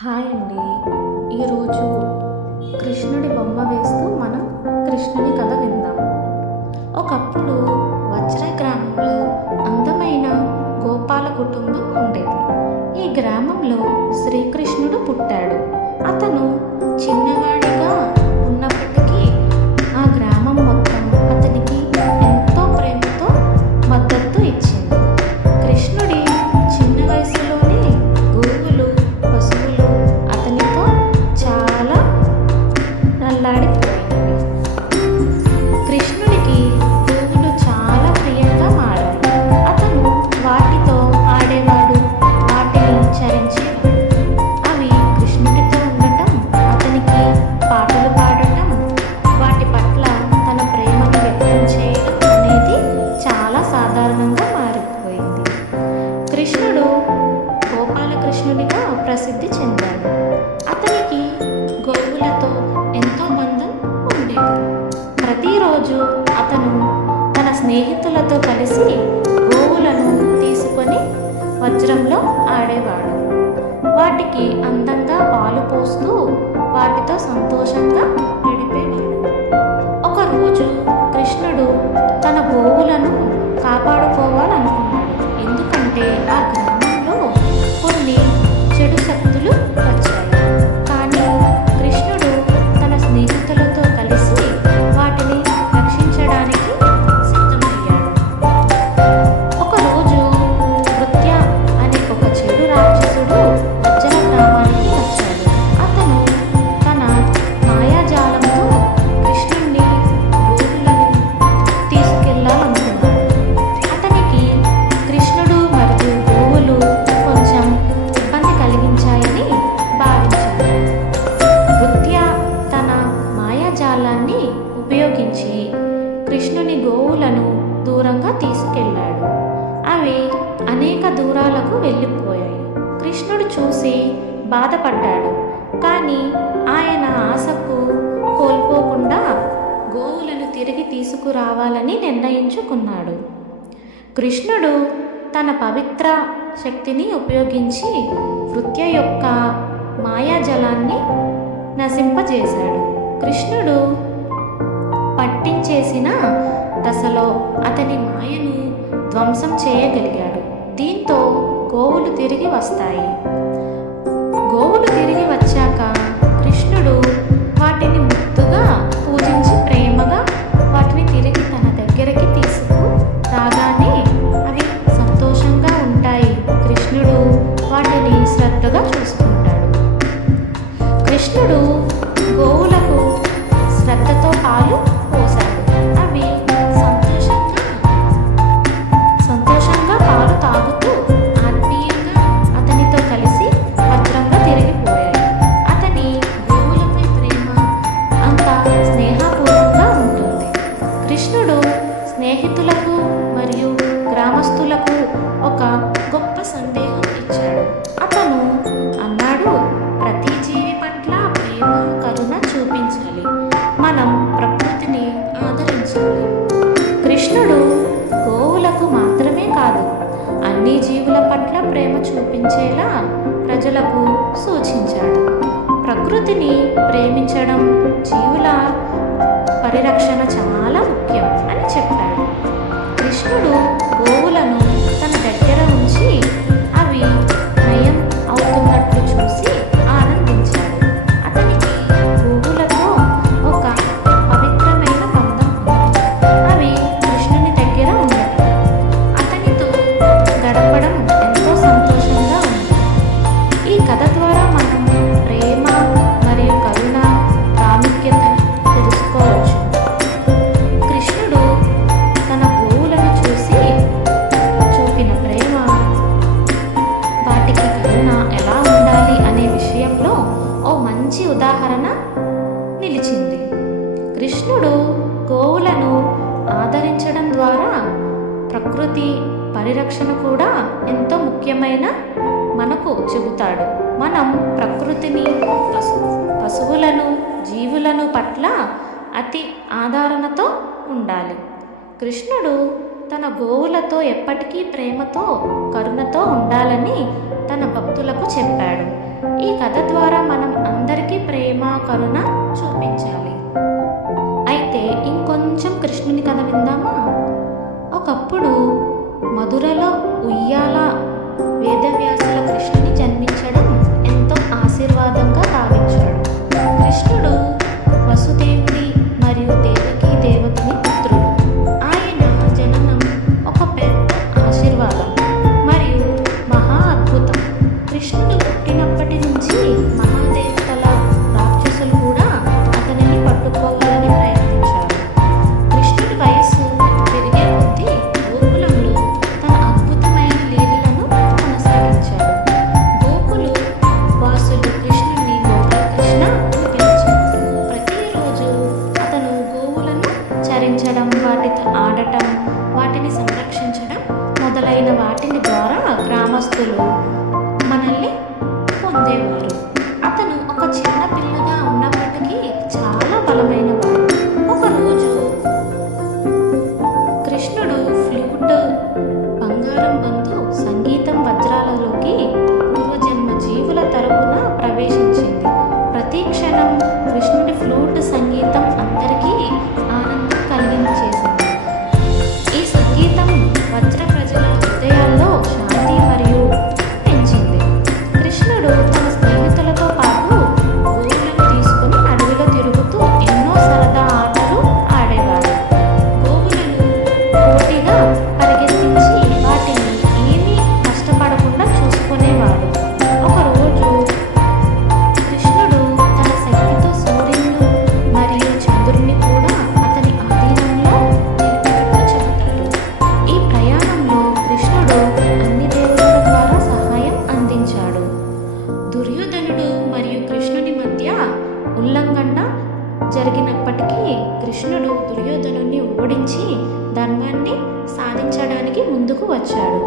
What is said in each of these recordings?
Hi అండి. ఈరోజు కృష్ణుడి బొమ్మ వేస్తూ మనం కృష్ణుని కథ విందాం. ఒకప్పుడు వజ్ర గ్రామంలో అందమైన గోపాల కుటుంబం ఉండేది. ఈ గ్రామంలో శ్రీకృష్ణుడు పుట్టాడు. అతను చిన్నవాడిగా ఉన్నప్పటికీ ఆ గ్రామం మొత్తం అతనికి ఎంతో ప్రేమతో మద్దతు ఇచ్చింది. కృష్ణుడి చిన్న వయసులోనే గోవులు, పశువులు అతనితో చాలా నల్లాడిపోయినవి. కృష్ణుడికి గోవులు చాలా ప్రియంగా మారాయి. అతను వాటితో ఆడేవాడు, వాటిని చరించేవాడు. అవి కృష్ణుడితో ఉండటం, అతనికి పాటలు పాడటం, వాటి పట్ల తన ప్రేమను వ్యక్తం చేయడం అనేది చాలా సాధారణంగా మారిపోయింది. కృష్ణుడు గోపాలకృష్ణుడిగా ప్రసిద్ధి చెందాడు. అతనికి గోవులతో ఎంతో బంధం ఉండేది. ప్రతిరోజు అతను తన స్నేహితులతో కలిసి గోవులను తీసుకొని వజ్రంలో ఆడేవాడు. వాటికి అందంగా పాలు పోస్తూ వాటితో సంతోషంగా గడిపేవాడు. ఒకరోజు కృష్ణుడు తన గోవులను కాపాడుకోవాలనుకున్నాడు. ఎందుకంటే ఆ గ్రామంలో కొన్ని చెడు శక్తులు వచ్చాయి. కానీ కృష్ణుడు తన స్నేహితులతో కలిసి వాటిని రక్షించడానికి సిద్ధమయ్యాడు. ఒకరోజు నృత్య అనే ఒక చెడు రాక్షసుడు వజ్ర గ్రామానికి వచ్చాడు. అతను తన మాయాజాలంతో కృష్ణుడిని గోవులను తీసుకెళ్లాలనుకున్నాడు. అతనికి కృష్ణుడు మరియు గోవులు కొంచెం ఇబ్బంది కలిగించాయని భావించాడు. నృత్య తన మాయాజాలాన్ని ఉపయోగించి కృష్ణుని గోవులను దూరంగా తీసుకెళ్లాడు. అవి అనేక దూరాలకు వెళ్ళిపోయాయి. కృష్ణుడు చూసి బాధపడ్డాడు. కానీ ఆయన ఆశకు కోల్పోకుండా గోవులను తిరిగి తీసుకురావాలని నిర్ణయించుకున్నాడు. కృష్ణుడు తన పవిత్ర శక్తిని ఉపయోగించి నృత్య యొక్క మాయాజలాన్ని నశింపజేశాడు. కృష్ణుడు పట్టించేసిన దశలో అతని మాయను ధ్వంసం చేయగలిగాడు. దీంతో గోవులు తిరిగి వస్తాయి. గోవులు తిరిగి వచ్చాక కృష్ణుడు వాటిని ముద్దుగా పూజించి ప్రేమగా వాటిని తిరిగి తన దగ్గరికి తీసుకు రాగానే అవి సంతోషంగా ఉంటాయి. కృష్ణుడు వాటిని శ్రద్ధగా చూసుకుంటాడు. కృష్ణుడు గోవులకు శ్రద్ధతో పాలు పోశాడు. అవి సంతోషంగా పాలు తాగుతూ ఆత్మీయంగా అతనితో కలిసి భద్రంగా తిరిగిపోయాయి. అతని గోవులపై ప్రేమ అంత స్నేహపూర్వకంగా ఉంటుంది. కృష్ణుడు స్నేహితులకు మరియు గ్రామస్తులకు ఒక గొప్ప సందేశం ఇచ్చాడు. అతను అన్నాడు, ప్రతి జీవి పట్ల ప్రేమ, కరుణ చూపించాలి. మనం ప్రకృతిని ఆదరించాలి. కృష్ణుడు గోవులకు మాత్రమే కాదు, అన్ని జీవుల పట్ల ప్రేమ చూపించేలా ప్రజలకు సూచించాడు. ప్రకృతిని ప్రేమించడం, జీవుల పరిరక్షణ చాలా ముఖ్యం అని చెప్పాడు. కృష్ణుడు గోవులను తన దగ్గర ఉంచి అవి నయం అవుతున్నట్లు చూసి ఆనందించాడు. అతనికి గోవులతో ఒక పవిత్రమైన బంధం ఉంది. అవి కృష్ణుని దగ్గర ఉండటం, అతనితో గడపడం ఎంతో సంతోషంగా ఉంది. ఈ కథ ద్వారా మనం ప్రేమ మరియు కరుణ ప్రాముఖ్యతను తెలుసుకోవచ్చు. కృష్ణుడు తన గోవులను చూసి చూపిన ప్రేమ, వాటికి కరుణ ఎలా ఉండాలి అనే విషయంలో ఓ మంచి ఉదాహరణ నిలిచింది. కృష్ణుడు గోవులను ఆదరించడం ద్వారా ప్రకృతి పరిరక్షణ కూడా ఎంతో ముఖ్యమైన మనకు చెబుతాడు. మనం ప్రకృతిని, పశువులను, జీవులను పట్ల అతి ఆదరణతో ఉండాలి. కృష్ణుడు తన గోవులతో ఎప్పటికీ ప్రేమతో, కరుణతో ఉండాలని తన భక్తులకు చెప్పాడు. ఈ కథ ద్వారా మనం అందరికీ ప్రేమ కరుణ చూపించాలి. అయితే ఇంకొంచెం కృష్ణుని కథ విందామా? ఒకప్పుడు మధురలో ఉయ్యాల వేదవ్యాసుల కృష్ణుని జన్మించడం ఎంతో ఆశీర్వాదంగా భావించాడు. కృష్ణుడు వసుదేవుడి మరియు దేవకీ దేవకుని పుత్రుడు. ఆయన జననం ఒక పెద్ద ఆశీర్వాదం మరియు మహా అద్భుతం. కృష్ణుడు పుట్టినప్పటి నుంచి మహాదేవతల రాక్షసులు కూడా అతనిని పట్టుకోవాలని ప్రయత్నించారు. కృష్ణుడి వయస్సు పెరిగే కొద్దీ గోకులంలో తన అద్భుతమైన లీలలను కొనసాగించాడు. గోకులు వాసులు కృష్ణుని గోపాలకృష్ణ అని పిలిచారు. ప్రతిరోజు అతను గోవులను చరించడం, వాటితో ఆడటం, వాటిని సంరక్షించడం మొదలైన వాటిని ద్వారా గ్రామస్తులు మనల్ని పొందేవారు. అతను ఒక చిన్న పిల్లగా ఉన్నప్పటికీ చాలా బలమైనవాడు. ఒకరోజు కృష్ణుడు ఫ్లూట్, బంగారం బంధు, సంగీతం వజ్రాలలోకి పూర్వజన్మ జీవుల తరపున ప్రవేశించింది. ప్రతి క్షణం కృష్ణుడి ఫ్లూట్ సంగీతం అందరికీ ఆనందం కలిగించేసింది. ఈ సంగీతం వజ్ర ప్రజల హృదయాల్లో శాంతి మరియు పెంచింది. కృష్ణుడు తన స్నేహితులతో పాటు గోవులను తీసుకుని అడవిలో తిరుగుతూ ఎన్నో సరదా ఆటలు ఆడేవాడు. గోవులను పోటీగా పరిగెత్తించి వాటిని ఏమీ కష్టపడకుండా చూసుకునేవాడు. ఒకరోజు కృష్ణుడు తన శక్తితో సూర్యుడు మరియు చంద్రుడిని కూడా అతని ఆధీనంలో నిలిపినట్టు చెబుతారు. ఈ ప్రయాణంలో కృష్ణుడు అన్ని దేవుళ్ళ ద్వారా సహాయం అందించాడు. దుర్యోధనుడు మరియు కృష్ణుని మధ్య ఉల్లంఘన జరిగినప్పటికీ కృష్ణుడు దుర్యోధనుని ఓడించి ధర్మాన్ని సాధించడానికి ముందుకు వచ్చాడు.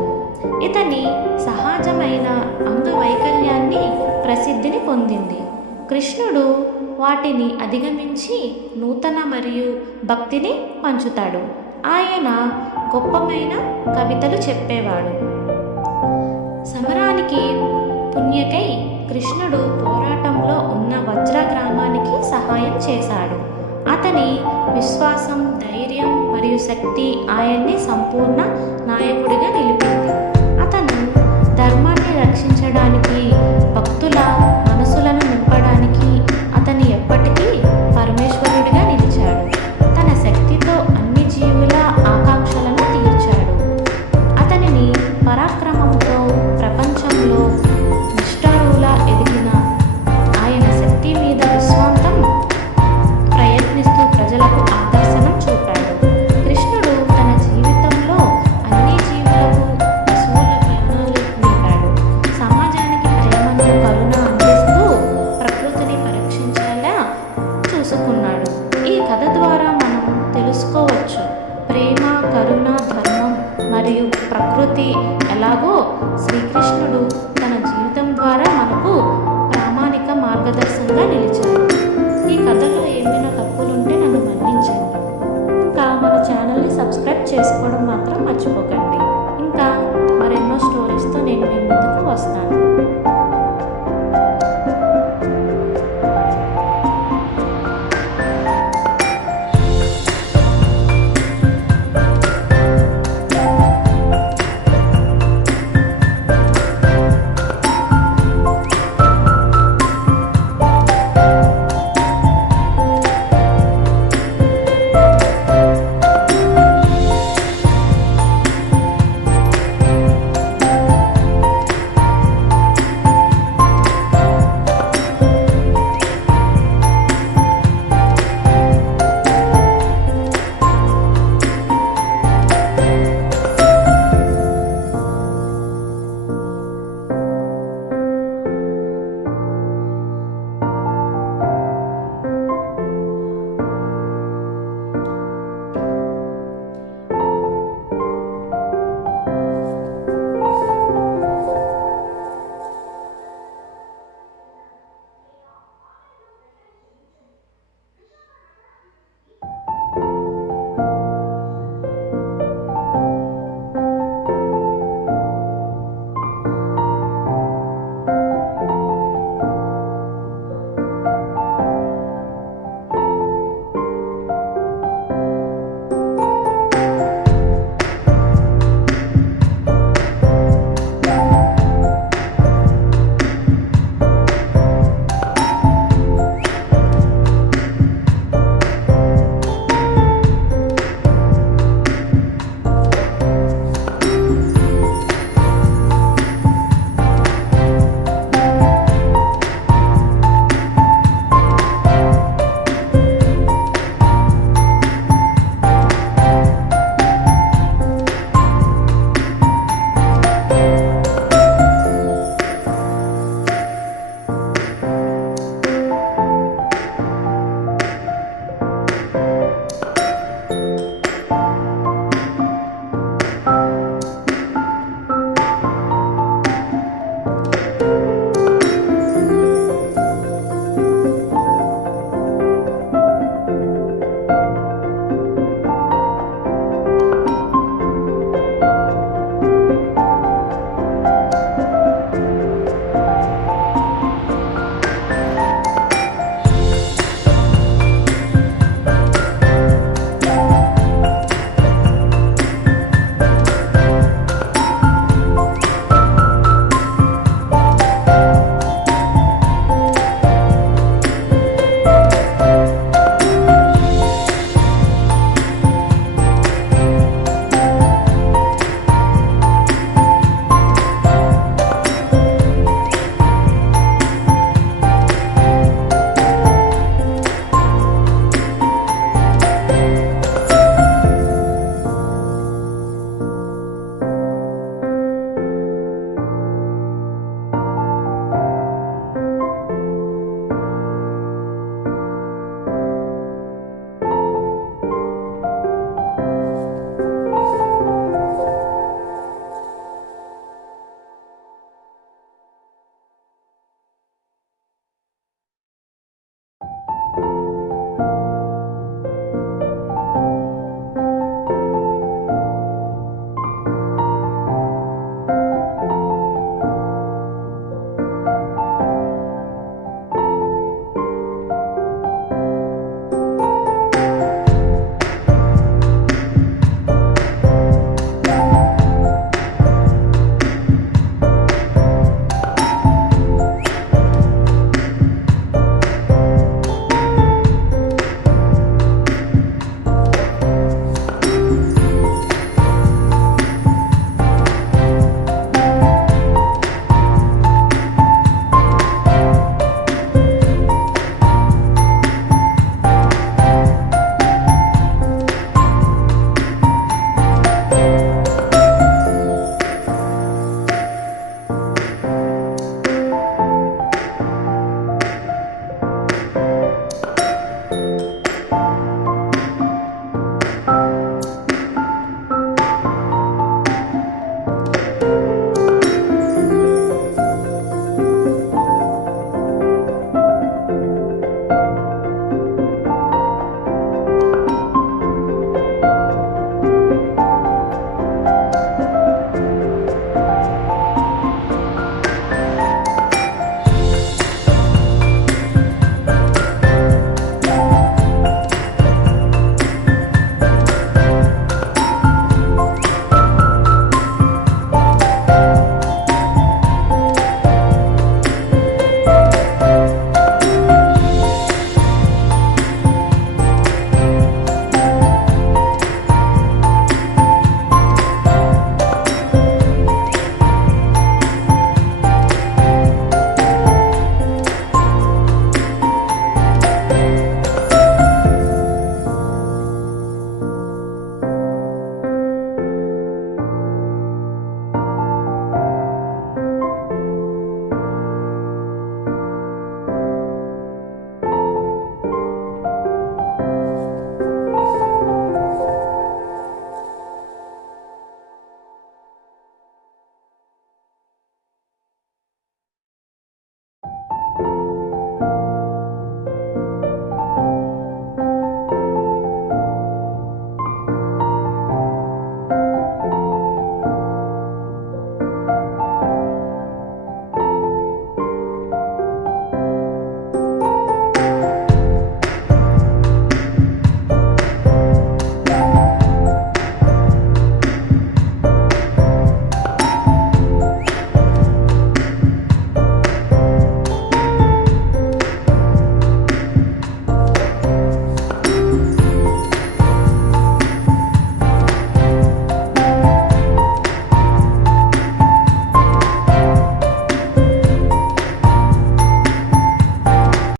ఇతని సహజమైన అంగవైకల్యాన్ని ప్రసిద్ధిని పొందింది. కృష్ణుడు వాటిని అధిగమించి నూతన మరియు భక్తిని పంచుతాడు. ఆయన గొప్పమైన కవితలు చెప్పేవాడు. సమరానికి పుణ్యకై కృష్ణుడు పోరాటంలో ఉన్న వజ్ర గ్రామానికి సహాయం చేశాడు. అతని విశ్వాసం, ధైర్యం మరియు శక్తి ఆయన్ని సంపూర్ణ నాయకుడిగా నిలిపింది. అతను ధర్మాన్ని రక్షించడానికి